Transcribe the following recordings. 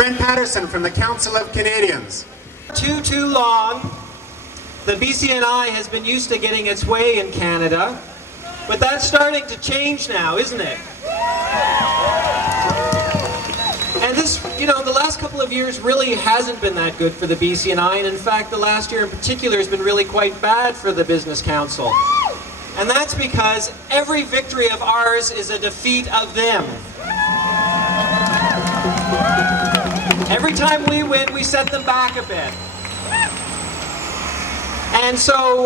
Brent Patterson from the Council of Canadians. Too long, the BCNI has been used to getting its way in Canada, but that's starting to change now, isn't it? And this, the last couple of years really hasn't been that good for the BCNI, and in fact the last year in particular has been really quite bad for the Business Council. And that's because every victory of ours is a defeat of them. Every time we win, we set them back a bit. And so,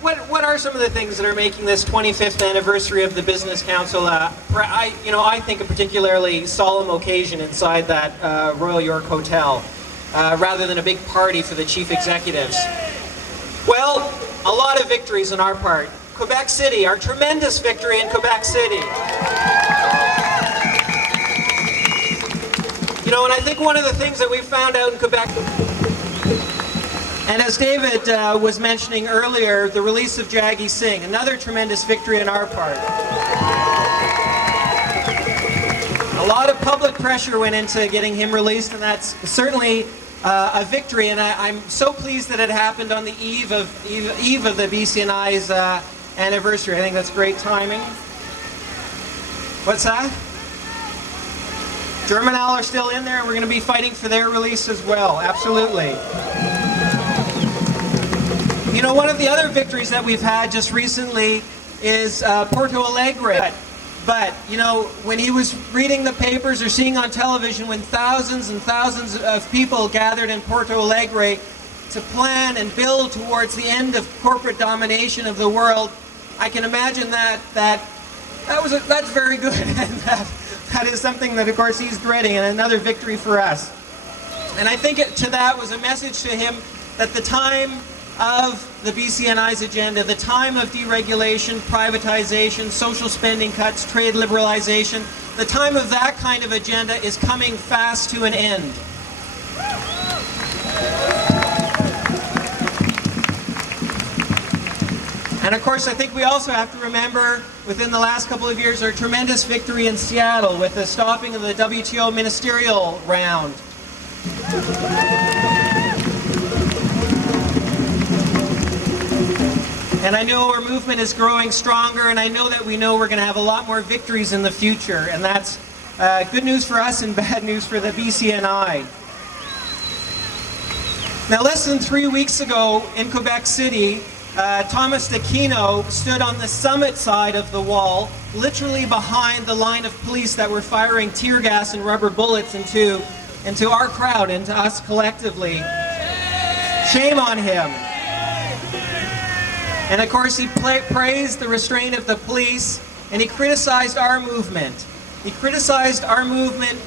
what are some of the things that are making this 25th anniversary of the Business Council, I think a particularly solemn occasion inside that Royal York Hotel, rather than a big party for the chief executives? Well, a lot of victories on our part. Quebec City, our tremendous victory in Quebec City. And I think one of the things that we found out in Quebec, and as David was mentioning earlier, the release of Jaggi Singh, another tremendous victory on our part. A lot of public pressure went into getting him released, and that's certainly a victory, and I'm so pleased that it happened on the eve of the BCNI's anniversary. I think that's great timing. What's that? Germinal are still in there, and we're going to be fighting for their release as well. Absolutely. One of the other victories that we've had just recently is Porto Alegre. But, when he was reading the papers or seeing on television when thousands and thousands of people gathered in Porto Alegre to plan and build towards the end of corporate domination of the world, I can imagine that's very good. And that is something that, of course, he's dreading, and another victory for us. And I think to that was a message to him that the time of the BCNI's agenda, the time of deregulation, privatization, social spending cuts, trade liberalization, the time of that kind of agenda is coming fast to an end. And of course, I think we also have to remember, within the last couple of years, our tremendous victory in Seattle with the stopping of the WTO ministerial round. And I know our movement is growing stronger, and I know we're going to have a lot more victories in the future, and that's good news for us and bad news for the BCNI. Now, less than 3 weeks ago in Quebec City, Thomas D'Aquino stood on the summit side of the wall, literally behind the line of police that were firing tear gas and rubber bullets into our crowd, into us collectively. Shame on him. And of course, he praised the restraint of the police, and he criticized our movement. He criticized our movement,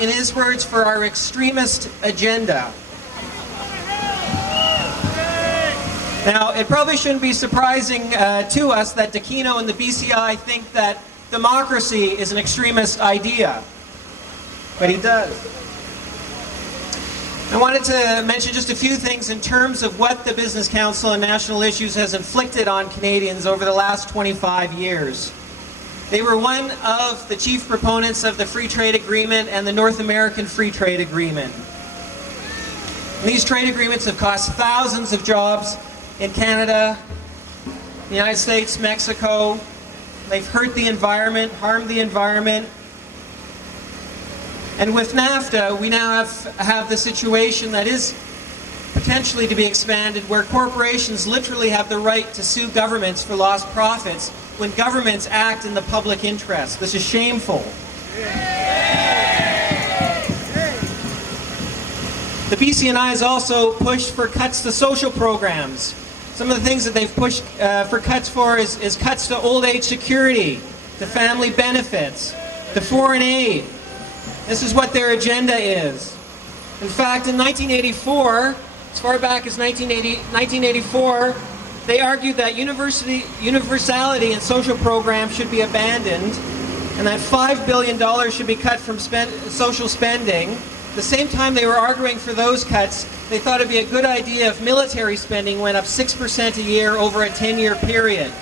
in his words, for our extremist agenda. Now, it probably shouldn't be surprising to us that D'Aquino and the BCI think that democracy is an extremist idea. But he does. I wanted to mention just a few things in terms of what the Business Council and National Issues has inflicted on Canadians over the last 25 years. They were one of the chief proponents of the Free Trade Agreement and the North American Free Trade Agreement. And these trade agreements have cost thousands of jobs in Canada, the United States, Mexico. They've hurt the environment, harmed the environment. And with NAFTA, we now have the situation that is potentially to be expanded, where corporations literally have the right to sue governments for lost profits when governments act in the public interest. This is shameful. The BCNI has also pushed for cuts to social programs. Some of the things that they've pushed for cuts for is cuts to old age security, to family benefits, to foreign aid. This is what their agenda is. In fact, in 1984, as far back as 1984, they argued that universality in social programs should be abandoned, and that $5 billion should be cut from social spending. At the same time they were arguing for those cuts, they thought it'd be a good idea if military spending went up 6% a year over a 10-year period.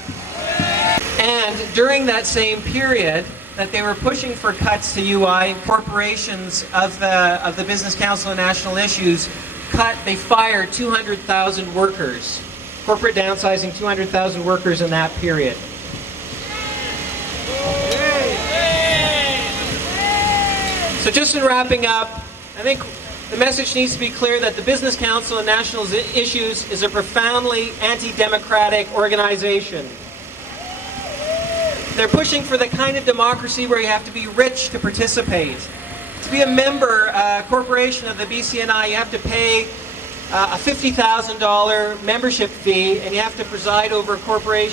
And during that same period, that they were pushing for cuts to UI, and corporations of the Business Council on National Issues they fired 200,000 workers. Corporate downsizing 200,000 workers in that period. So just in wrapping up, I think the message needs to be clear that the Business Council on National Issues is a profoundly anti-democratic organization. They're pushing for the kind of democracy where you have to be rich to participate. To be a member corporation of the BCNI, you have to pay a $50,000 membership fee, and you have to preside over a corporation